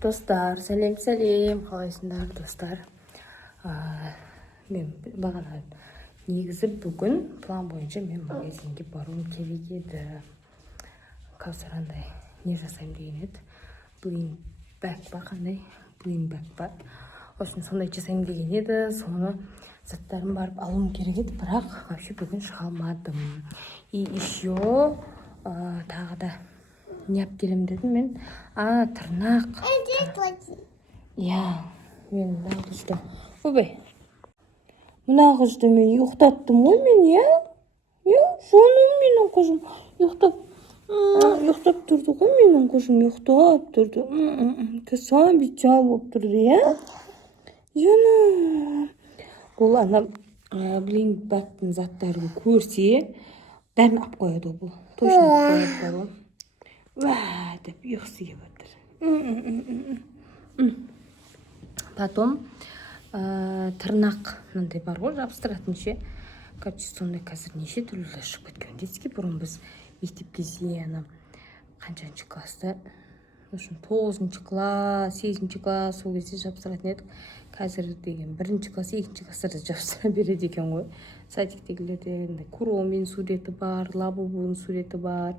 Достар, сәлем, қалайсыңдар достар? Мен бағана негізі бүгін план бойынша мен магазинге баруым керек еді. Каусарандай не жасайым деген еді. Блин бәк па қандай? Блин бәк па? Осыны сондай жасайым деген еді. Соны заттарым барып алуым керек еді, бірақ вообще бүгін шыға алмадым. И еще тағы да не алып келем дедім мен? Тырнақ. Я, мен мына қызды. Ойбай. Мына қызды мен ұйықтаттым ғой мен, я? Соным менің қызым. Ұйықтап тұрды ғой менің қызым, ұйықтап тұрды. Касан бичал болып тұрды, я? Жана. Бұл ана, блин, бәктің заттарын көрсе, бәрін алып қояды бұл. Точно алып қояды бұл. Деп ұйықсы кеп отыр. Потом тырнақ мынандай бар ғой, жабыстыратын ше. Короче, сондай қазір неше түрлі шығып кеткен. Детский бұрын біз мектеп кезде қаншаншы класста, 9-шы класс, 8-ші класс сол кезде жабыстыратын едік. Қазір деген 1-ші класс, 2-ші класстарда жабыстыра береді екен ғой. Садиктегілерде куромен суреті бар, лабубының суреті бар.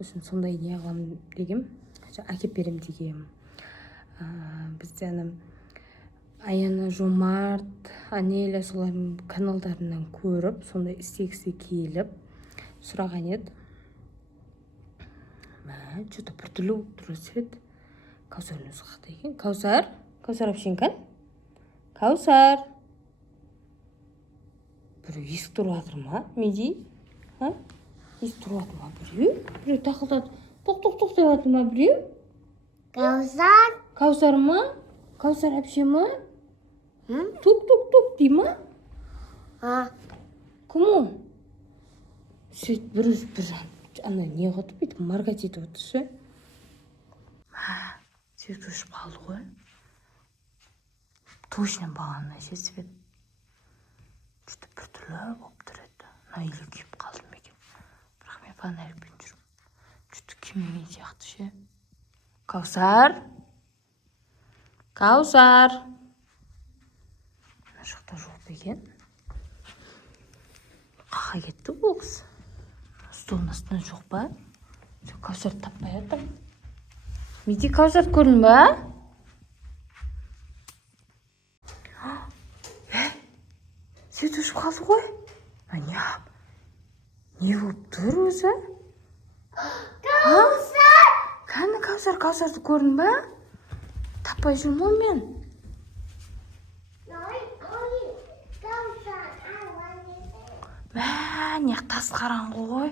Сондай не қыламын дегем, әкеп берем дегем. Бізде Аяна Жомарт, Анеля солардың каналдарынан көріп, сондай істегісі келіп сұраған еді. Что-то біртүрлі болып тұрысы еді. Каусардың өзі қақта екен. Каусар? Каусар апшенкан? Каусар? Біреу есік тұрып жатыр ма? Меди? Есік тұрып жатыр ма біреу? Біреу тақылдады. Тоқ деп жатыр ма біреу? Каусар? Каусар ма? Каусар апше ма? Тук дей ма? Кім ол? Сөйт бір ана не қотып бейді, маргат етіп отырсы. Свет өшіп қалды ғой. Точно бағанына ше свет. Что-то біртүрлі болып тұр еді. Үйлі күйіп қалдым екен. Бірақ мен фонарикпен жүрмін. Что-то күймеген сияқты ше. Каусар? Каусар? Мына жақта жоқ екен. Қаға кетті бұл қыз. Столдың астынан жоқ па? Каусар таппай жатыр. Меди Каусар көрдің ба? Свет өшіп қалды ғой. Не болып тұр өзі? Каусар! Қаны Каусарды көрдің ба? Таппай жүрмін ғой мен. Неғ тас қараңғы ғой.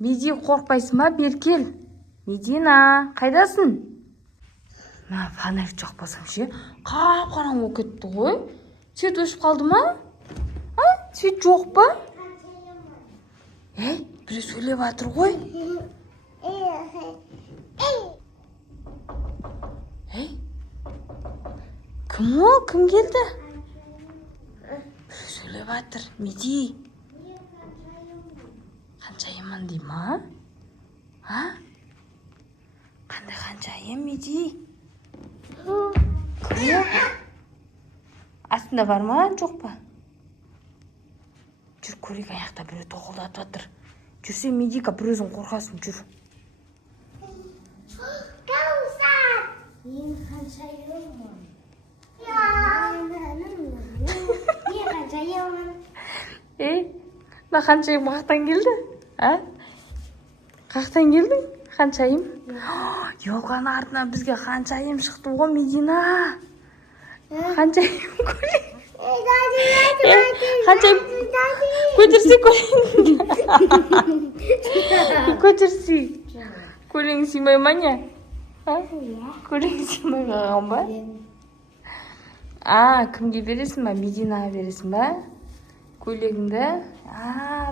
Меди қорқпайсың ба? Бер кел. Медина, қайдасың? Фонарик жақпасаң ше. Қап-қараңғы болып кетті ғой. Свет өшіп қалды ма? Свет жоқ па? Біреу сөйлеп жатыр ғой. Кім ол? Кім келді? Біреу сөйлеп жатыр. Меди. Қаншайымын дей ма? Қандай қаншайым, Меди? Кім ол? Астында бар ма? Жоқ па? Жүр, көрек аяқта біреу тоқылдатып жатыр. Жүрсе, Медика, бір өзің қорқасың, жүр. Каусар! Мен қаншайыммын. Мен қаншайыммын. Мына қаншайым қақтан келді? Қақтан келдің? Қаншайым? Елканың артынан бізге қаншайым шықты ғой, Медина. Қаншайым көлең. Қаншайым көтерсе көлең. Көтерсе көлең сыймай ма не? Көлең сыймай қалған ба? Кімге бересің ба? Мединаға бересің ба? Көлегіңді?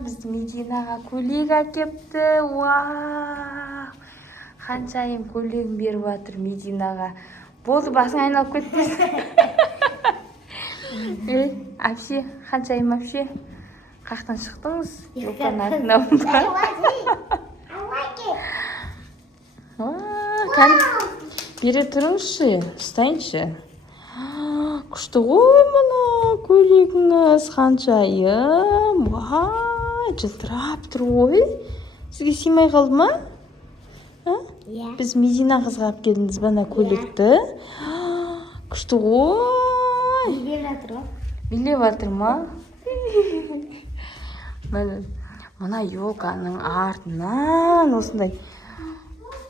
Бізді Мединаға көлег әкепті. Қаншайым көлегін беріп жатыр Мединаға. Болды, басың айналып кетті. Әпше, қаншайым әпше? Қақтан шықтыңыз? Елканың артынан ба? бере тұрыңызшы, ұстайыншы. Күшті ғой мұна көйлегіңіз қаншайым. Жылтырап тұр ғой. Сізге сыймай қалды ма? Біз Медина қызға алып келдіңіз бана көйлекті. Күшті ғой. Билеп жатыр ма? Мына елканың артынан осындай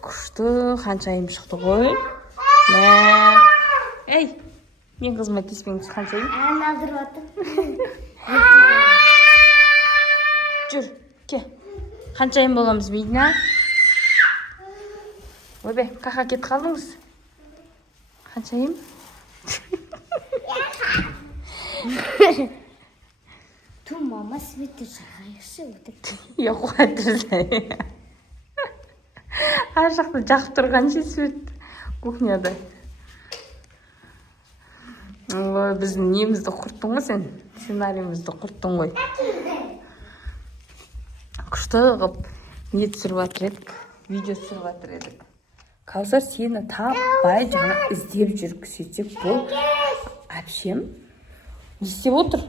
күшті қаншайым шықты ғой. Ей, мен қызыма тиіспеңіз қаншайым. Алдырып отыр. Жүр, ке. Қаншайым боламыз Медина? Ойбай, қақа кетіп қалдыңыз. Қаншайым? Мама свет жағайықшы өтіп. Қуатырдай. Ар жақта жақып тұрған ше свет кухняда. Біздің немізді құрттың ғой сен? Сценариімізді құрттың ғой. Күшті қып не түсіріп жатыр едік, видео түсіріп жатыр едік. Каусар сені таппай жаңа іздеп жүріп сөйтсек бұл әпшем не істеп отыр?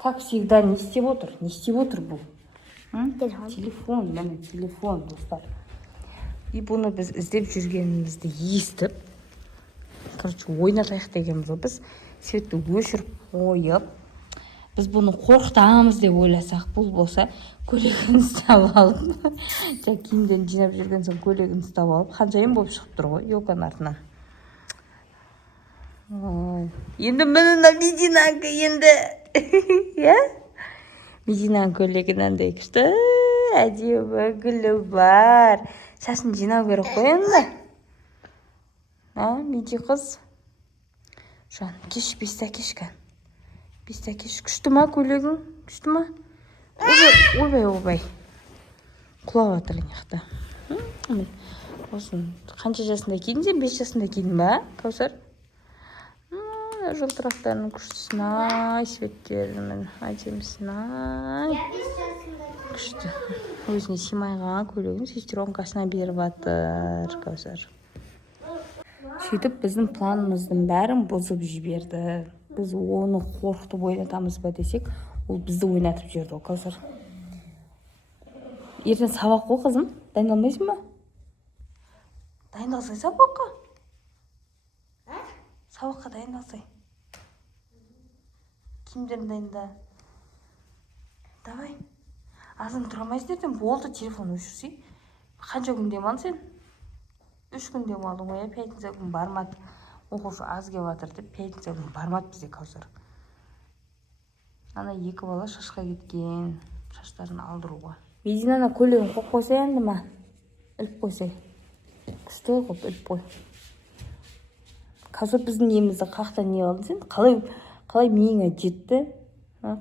Как всегда не істеп отыр? Не істеп отыр бұл? Телефон, міне телефон, достар. И бұны біз іздеп жүргенімізді естіп, ойнатайық дегенбіз. Біз светті өшіріп қойып, біз бұны қорқытамыз деп ойласақ, бұл болса көйлегін ұстап алып, киімдерін жинап жүрген соң көйлегін ұстап алып, қаншайым болып шығып тұр ғой елканың артынан. Енді міне Мединанікі енді. Мединаның көйлегі мынандай күшті, әдемі гүлі бар. Шашын жинау керек қой енді. Меди қыз. Жан, кеш, бесті кешкі. Бесті кеш. Күшті ма көйлегің? Күшті ма? Ойбай. Құлап жатыр еняқта. Осын, қанша жасында кидің сен? 5 жасында кидің ба, Каусар? Жылтырақтарының күштісін-ай, светтерінің әдемісін-ай. Күшті. Өзіне симайға көйлегін сестеронкасына беріп жатыр, Каусар. Сөйтіп біздің планымыздың бәрін бұзып жіберді. Біз оны қорқытып ойнатамыз ба десек, ол бізді ойнатып жіберді, Каусар. Ертең сабақ қой, қызым. Дайындалмайсың ба? Дайындалсай сабаққа. Сабаққа дайындалсай. Киімдерін дайында. Давай. Азын тұрамайсың ертең, болды телефон өшірсей. Қанша күн демалдың сен? 3 күн демалдың ғой, пятница күн бармады. Оқушы аз келіп жатыр деп, пятница күн бармады бізде, Каусар. Ана 2 бала шашқа кеткен, шаштарын алдыруға. Мединаны көйлегін қойып қойсай енді ма? Іліп қойсай. Күшті қойып іліп қой. Каусар біздің немізді қақтан не алдың сен? Қалай миыңа жетті?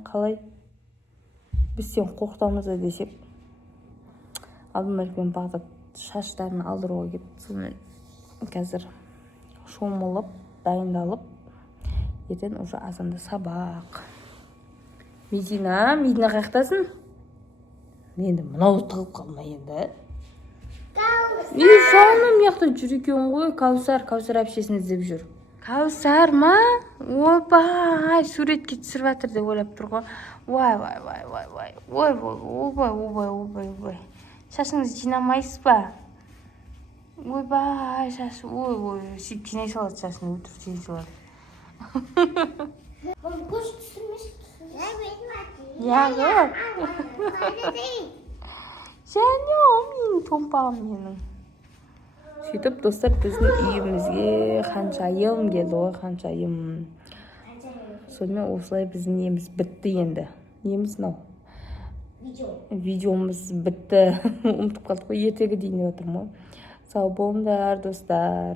Қалай? Біз сен қорқытамыз десек, алдым-әлпен бағдап шаштарын алдыруға кетті. Сонымен қазір шомылып, дайындалып, ертең уже азанда сабақ. Медина қаяқтасың? Енді мынау тығып қалма енді. Жаным, яқта жүр екен ғой, Каусар әпшесін іздеп жүр. Каусар ма? Опай, суретке түсіріп жатыр деп ойлап тұр ғой. Ой. Шашыңызды жинамайсыз ба? Ойбай, шашы, сөйтіп жинай салады шашын, өтірік жинай салады. Көш түсірмеші. Менің томпағым менің. Сөйтіп, достар, біздің үйімізге қаншайым келді ғой, қаншайым. Сонымен осылай біздің неміз бітті енді. Неміз мынау? Видеомыз бітті. Ұмытып қалдық қой, ертегі дейін отырмын ғой. Сау болыңдар, достар.